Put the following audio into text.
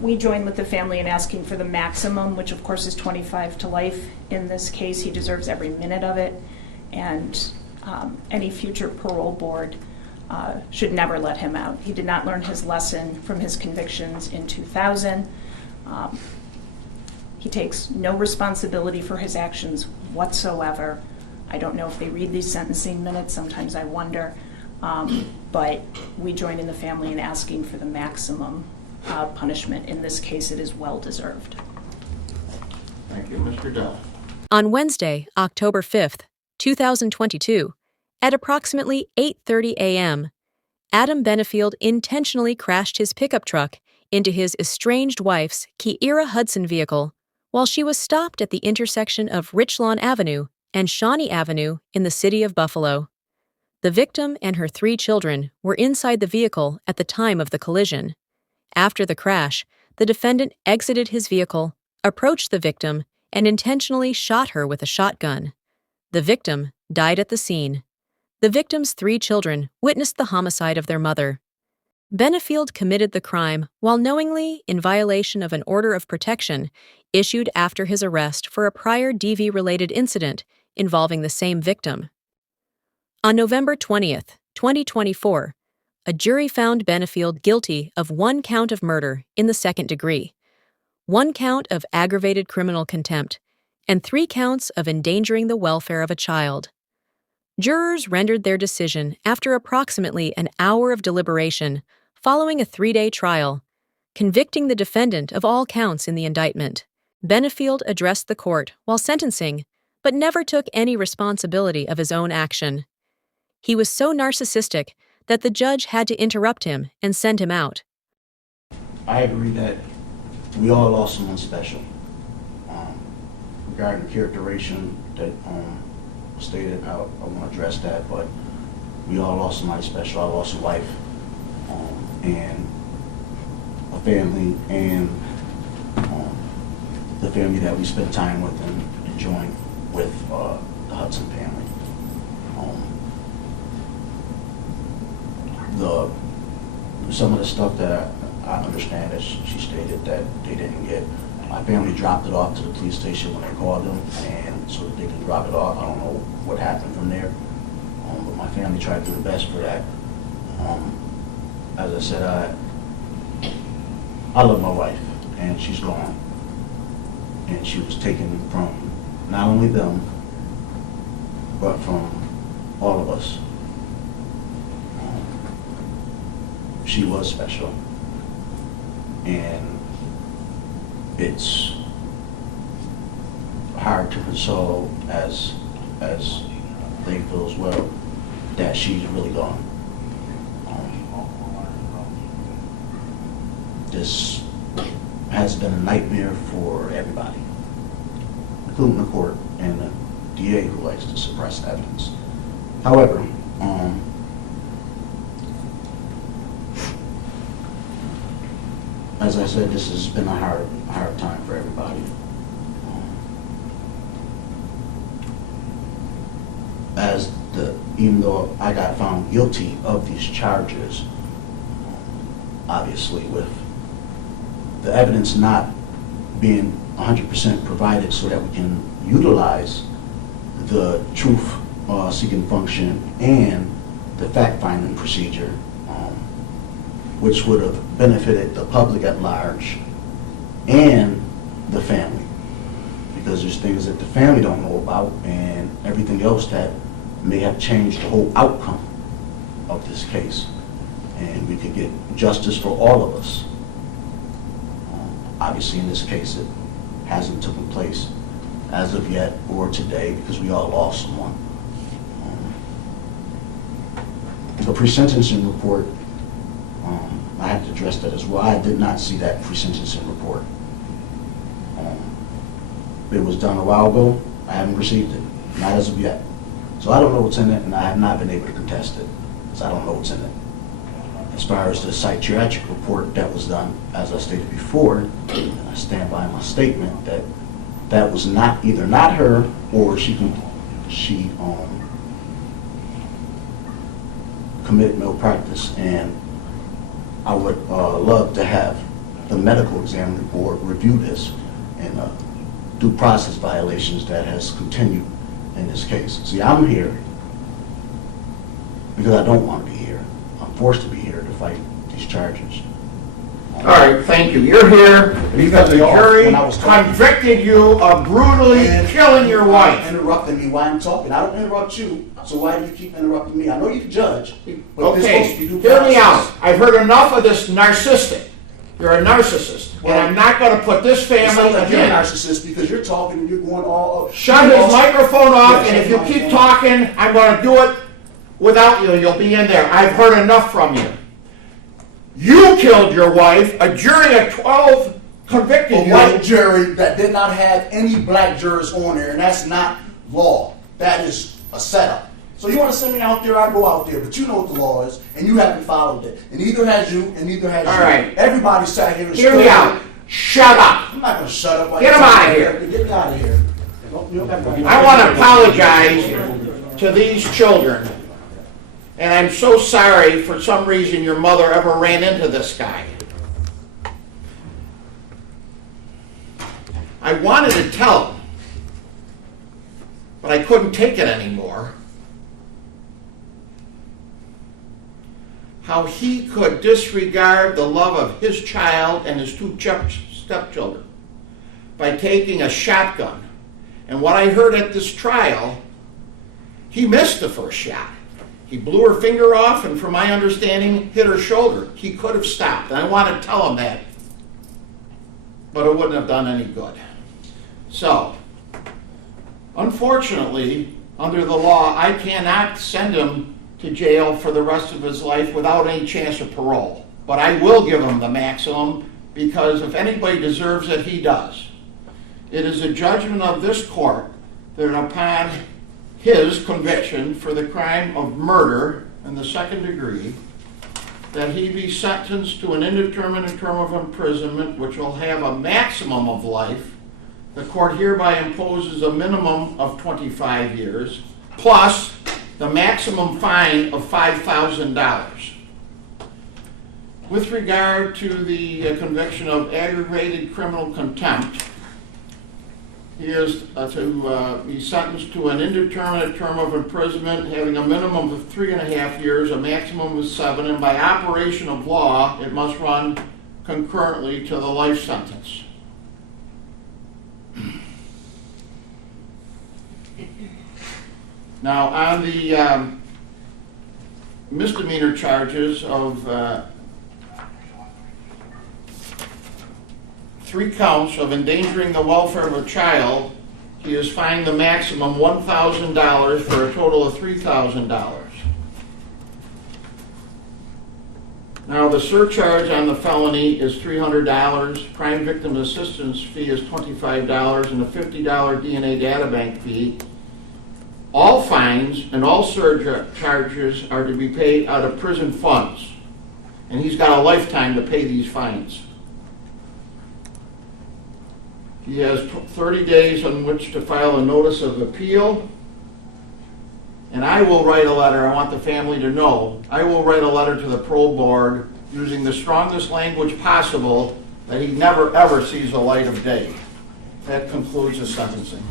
We join with the family in asking for the maximum, which of course is 25 to life. In this case, he deserves every minute of it, and any future parole board should never let him out. He did not learn his lesson from his convictions in 2000. He takes no responsibility for his actions whatsoever. I don't know if they read these sentencing minutes. Sometimes I wonder. But we join in the family in asking for the maximum punishment. In this case, it is well deserved. Thank you. Mr. Duff. On Wednesday, October 5th, 2022, at approximately 8:30 a.m., Adam Benefield intentionally crashed his pickup truck into his estranged wife's Kiera Hudson vehicle while she was stopped at the intersection of Richlawn Avenue and Shawnee Avenue in the city of Buffalo. The victim and her 3 children were inside the vehicle at the time of the collision. After the crash, the defendant exited his vehicle, approached the victim, and intentionally shot her with a shotgun. The victim died at the scene. The victim's 3 children witnessed the homicide of their mother. Benefield committed the crime while knowingly in violation of an order of protection issued after his arrest for a prior DV-related incident involving the same victim. On November 20th, 2024, a jury found Benefield guilty of 1 count of murder in the 2nd degree, 1 count of aggravated criminal contempt, and 3 counts of endangering the welfare of a child. Jurors rendered their decision after approximately an hour of deliberation following a 3-day trial, convicting the defendant of all counts in the indictment. Benefield addressed the court while sentencing, but never took any responsibility of his own action. He was so narcissistic that the judge had to interrupt him and send him out. I agree that we all lost someone special. Regarding the characterization that stated, I want to address that, but we all lost somebody special. I lost a wife and a family, and the family that we spent time with and enjoying with the Hudson family. Some of the stuff that I understand that she stated that they didn't get, my family dropped it off to the police station when they called them, and so that they can drop it off. I don't know what happened from there, but my family tried to do the best for that. As I said, I love my wife, and she's gone, and she was taken from not only them, but from all of us. She was special, and it's hard to console as they feel as well that she's really gone. This has been a nightmare for everybody, including the court and the DA who likes to suppress evidence. However, as I said, this has been a hard time for everybody. Even though I got found guilty of these charges, obviously with the evidence not being 100% provided so that we can utilize the truth-seeking function and the fact-finding procedure, which would have benefited the public at large and the family, because there's things that the family don't know about and everything else that may have changed the whole outcome of this case, and we could get justice for all of us. Obviously in this case it hasn't taken place as of yet or today because we all lost someone. The pre-sentencing report, I have to address that as well. I did not see that pre-sentencing report. It was done a while ago. I haven't received it, not as of yet. So I don't know what's in it, and I have not been able to contest it, because I don't know what's in it. As far as the psychiatric report that was done, as I stated before, and I stand by my statement that that was not either not her or she committed malpractice, and I would love to have the medical examining board review this and due process violations that has continued in this case. See, I'm here because I don't want to be here. I'm forced to be here to fight these charges. All right, thank you. You're here because the jury convicted you of brutally killing your wife. Interrupting me while I'm talking. I don't interrupt you, so why do you keep interrupting me? I know you can judge, but this Okay, supposed to be due hear me process. out. I've heard enough of this narcissistic. You're a narcissist, and I'm not going to put this It's family not like you're a again. narcissist because you're talking and you're going all. Shut his microphone off, and if you keep talking, I'm going to do it without you. You'll be in there. I've heard enough from you. You killed your wife. A jury of 12 convicted A you. white jury that did not have any black jurors on there, and that's not law. That is a setup. So you want to send me out there, I go out there, but you know what the law is, and you haven't followed it. And neither has you, and neither has All you. right. Everybody sat here and Hear me out. Shut up. I'm not going to shut up. While Get you're him outta talking. here. Get me out of here. You don't have to- I want to apologize to these children. And I'm so sorry for some reason your mother ever ran into this guy. I wanted to tell him, but I couldn't take it anymore. How he could disregard the love of his child and his two stepchildren by taking a shotgun. And what I heard at this trial, he missed the first shot. He blew her finger off and, from my understanding, hit her shoulder. He could have stopped. And I want to tell him that, but it wouldn't have done any good. So, unfortunately, under the law, I cannot send him to jail for the rest of his life without any chance of parole. But I will give him the maximum, because if anybody deserves it, he does. It is a judgment of this court that upon his conviction for the crime of murder in the second degree, that he be sentenced to an indeterminate term of imprisonment, which will have a maximum of life. The court hereby imposes a minimum of 25 years, plus the maximum fine of $5,000. With regard to the conviction of aggravated criminal contempt, he is to be sentenced to an indeterminate term of imprisonment having a minimum of 3.5 years, a maximum of 7, and by operation of law, it must run concurrently to the life sentence. Now, on the misdemeanor charges of 3 counts of endangering the welfare of a child, he is fined the maximum $1,000 for a total of $3,000. Now, the surcharge on the felony is $300, crime victim assistance fee is $25, and a $50 DNA databank fee. All fines and all surcharges are to be paid out of prison funds, and he's got a lifetime to pay these fines. He has 30 days on which to file a notice of appeal, and I will write a letter. I want the family to know. I will write a letter to the parole board using the strongest language possible that he never ever sees the light of day. That concludes the sentencing.